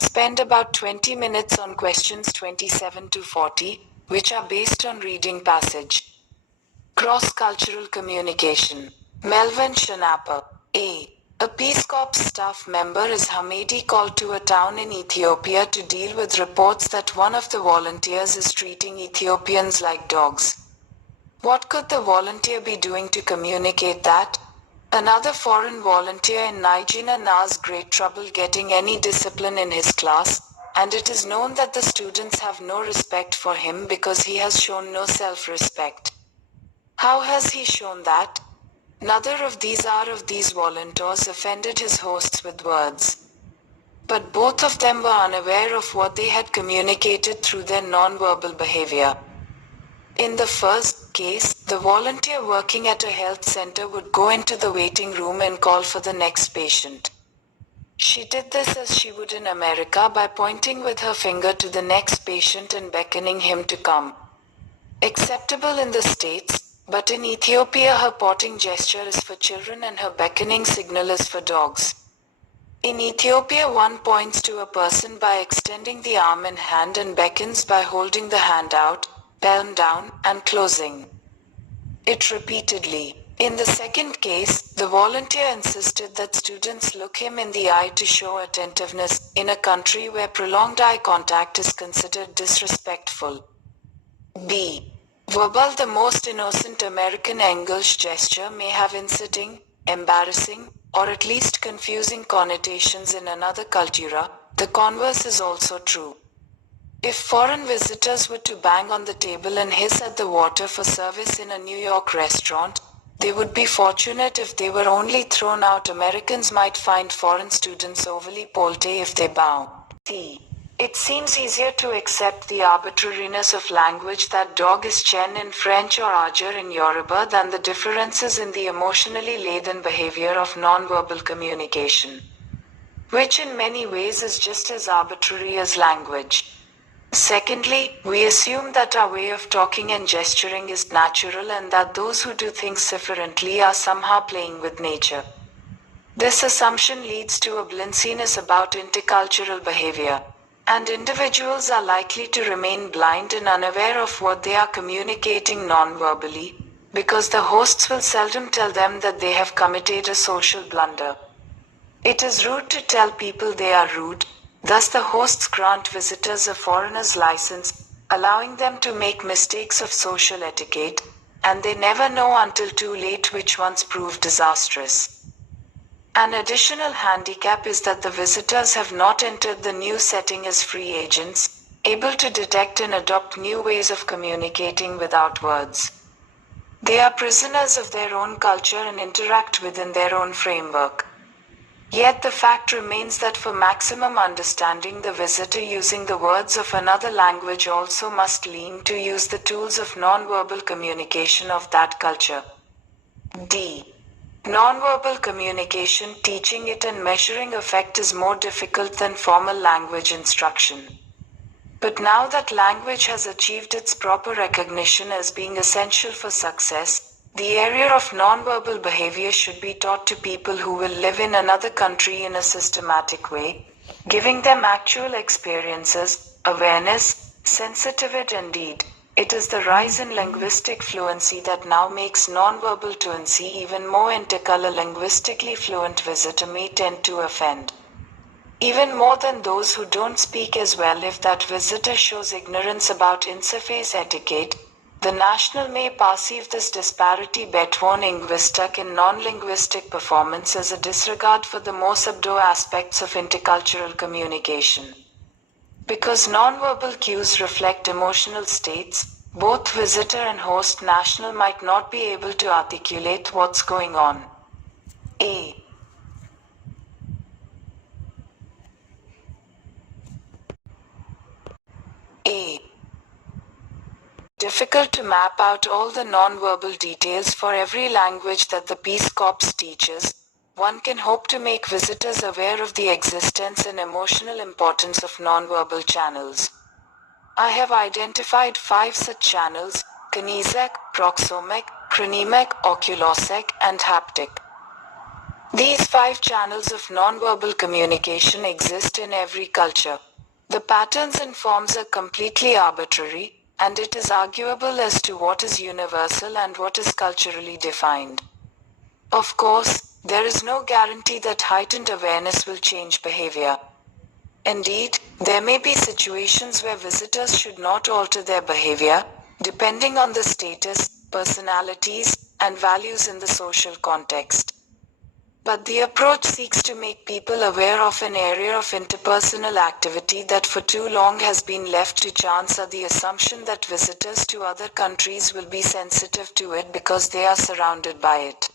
Spend about 20 minutes on questions 27 to 40, which are based on reading passage. Cross-cultural communication. Melvin Shanapa. A Peace Corps staff member is Hamidi called to a town in Ethiopia to deal with reports that one of the volunteers is treating Ethiopians like dogs. What could the volunteer be doing to communicate that? Another foreign volunteer in Nigeria has great trouble getting any discipline in his class, and it is known that the students have no respect for him because he has shown no self-respect. How has he shown that? Neither of these volunteers offended his hosts with words. But both of them were unaware of what they had communicated through their non-verbal behavior. In the first case, the volunteer working at a health center would go into the waiting room and call for the next patient. She did this as she would in America by pointing with her finger to the next patient and beckoning him to come. Acceptable in the States, but in Ethiopia her pointing gesture is for children and her beckoning signal is for dogs. In Ethiopia one points to a person by extending the arm and hand and beckons by holding the hand out, palm down, and closing it repeatedly. In the second case, the volunteer insisted that students look him in the eye to show attentiveness, in a country where prolonged eye contact is considered disrespectful. B. Verbal. The most innocent American English gesture may have insulting, embarrassing, or at least confusing connotations in another culture. The converse is also true. If foreign visitors were to bang on the table and hiss at the waiter for service in a New York restaurant, they would be fortunate if they were only thrown out. Americans might find foreign students overly polite if they bow. C. It seems easier to accept the arbitrariness of language that dog is chen in French or ajar in Yoruba than the differences in the emotionally laden behavior of nonverbal communication, which in many ways is just as arbitrary as language. Secondly, we assume that our way of talking and gesturing is natural and that those who do things differently are somehow playing with nature. This assumption leads to a blindness about intercultural behavior, and individuals are likely to remain blind and unaware of what they are communicating non-verbally, because the hosts will seldom tell them that they have committed a social blunder. It is rude to tell people they are rude, thus the hosts grant visitors a foreigner's license, allowing them to make mistakes of social etiquette, and they never know until too late which ones prove disastrous. An additional handicap is that the visitors have not entered the new setting as free agents, able to detect and adopt new ways of communicating without words. They are prisoners of their own culture and interact within their own framework. Yet the fact remains that for maximum understanding, the visitor using the words of another language also must learn to use the tools of nonverbal communication of that culture. D. Nonverbal communication, teaching it and measuring effect is more difficult than formal language instruction. But now that language has achieved its proper recognition as being essential for success, the area of nonverbal behavior should be taught to people who will live in another country in a systematic way, giving them actual experiences, awareness, sensitivity. Indeed, it is the rise in linguistic fluency that now makes nonverbal fluency even more integral. A linguistically fluent visitor may tend to offend even more than those who don't speak as well. If that visitor shows ignorance about interface etiquette, the national may perceive this disparity between linguistic and non-linguistic performance as a disregard for the more subtle aspects of intercultural communication. Because nonverbal cues reflect emotional states, both visitor and host national might not be able to articulate what's going on. A. Difficult to map out all the nonverbal details for every language that the Peace Corps teaches. One can hope to make visitors aware of the existence and emotional importance of nonverbal channels. I have identified 5 such channels: kinesthetic, proxemic, chronemic, oculosic, and haptic. These 5 channels of nonverbal communication exist in every culture. The patterns and forms are completely arbitrary, and it is arguable as to what is universal and what is culturally defined. Of course, there is no guarantee that heightened awareness will change behavior. Indeed, there may be situations where visitors should not alter their behavior, depending on the status, personalities, and values in the social context. But the approach seeks to make people aware of an area of interpersonal activity that for too long has been left to chance, or the assumption that visitors to other countries will be sensitive to it because they are surrounded by it.